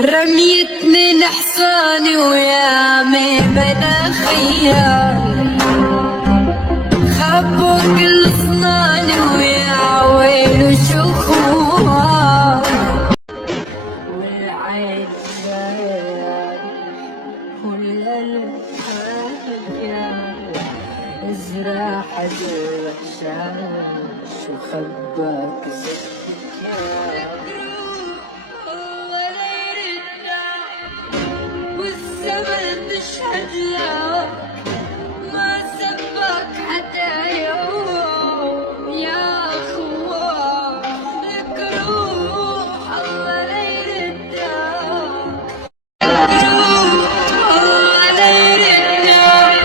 رميتني لحصاني ويا من خيال خبوا كل صناني ويا ويل شخوار والعين جاية والقلب حاجة ازرع حجر شو خباك والزمن تشهد له ما سبك حتى يوم يا خوار لك روح الله لا يردك روح الله لا يردك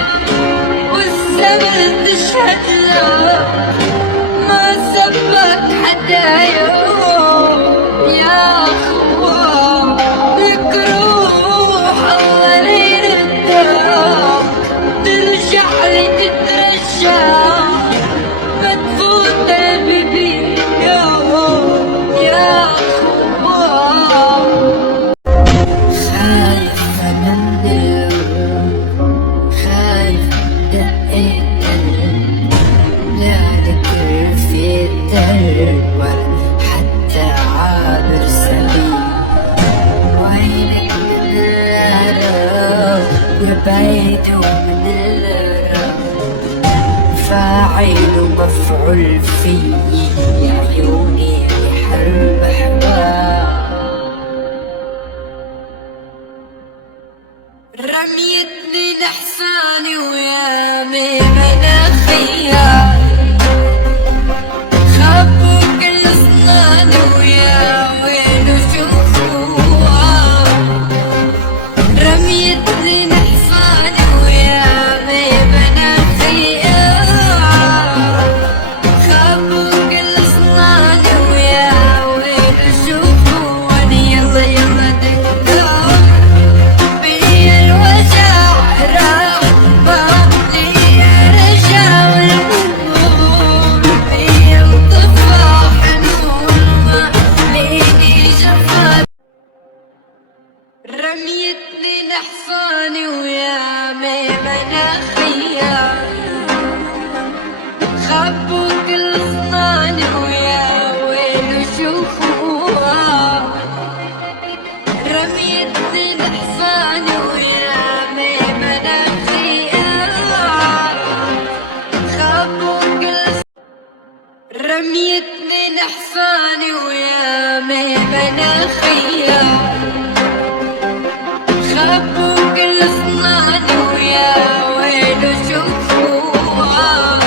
والزمن تشهد له ما سبك حتى يوم يا خوار لك روح الله لا يردك ترجع لي تترجى ما تفوت قلبي يا خوار خايف من خايف دقيت لا ذكر في الدرب ولا حتى عابر سبيل وينك من العراق يا بعيد ومن العراق فاعل ومفعول في يا عيوني حرب حوار رميتني لحصاني ويا من خيال خبوا كل صناني ويا ويل شخوار رميتني لحصاني ويا من خيال خبوا كل صناني ويا ويل شخوار يلا يلا دكتور بيا الوجع راح بالي رجع والهموم بيا انطفى حنون ما ليني جفاف رميتني لحصاني ويا من خيال خبوا كل صناني ويا ويل شخوار رميتني لحصاني ويا من خيال خبوا كل رميتني لحصاني ويا من خيال خبوا كل صناني ويا ويل شخوار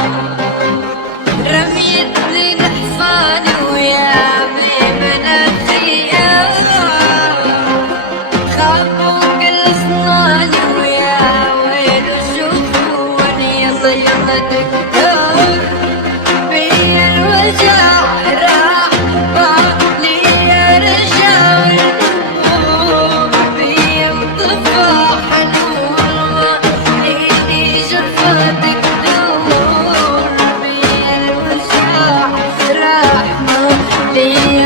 رميتني لحصاني ويا من خيال خبوا كل صناني ويا ويل شخوار يلا يلا دكتور بيا الوجع راح بالي رجع والهموم بيا انطفى حنون ما ليني جفا دكتور بيا الوجع راح بالي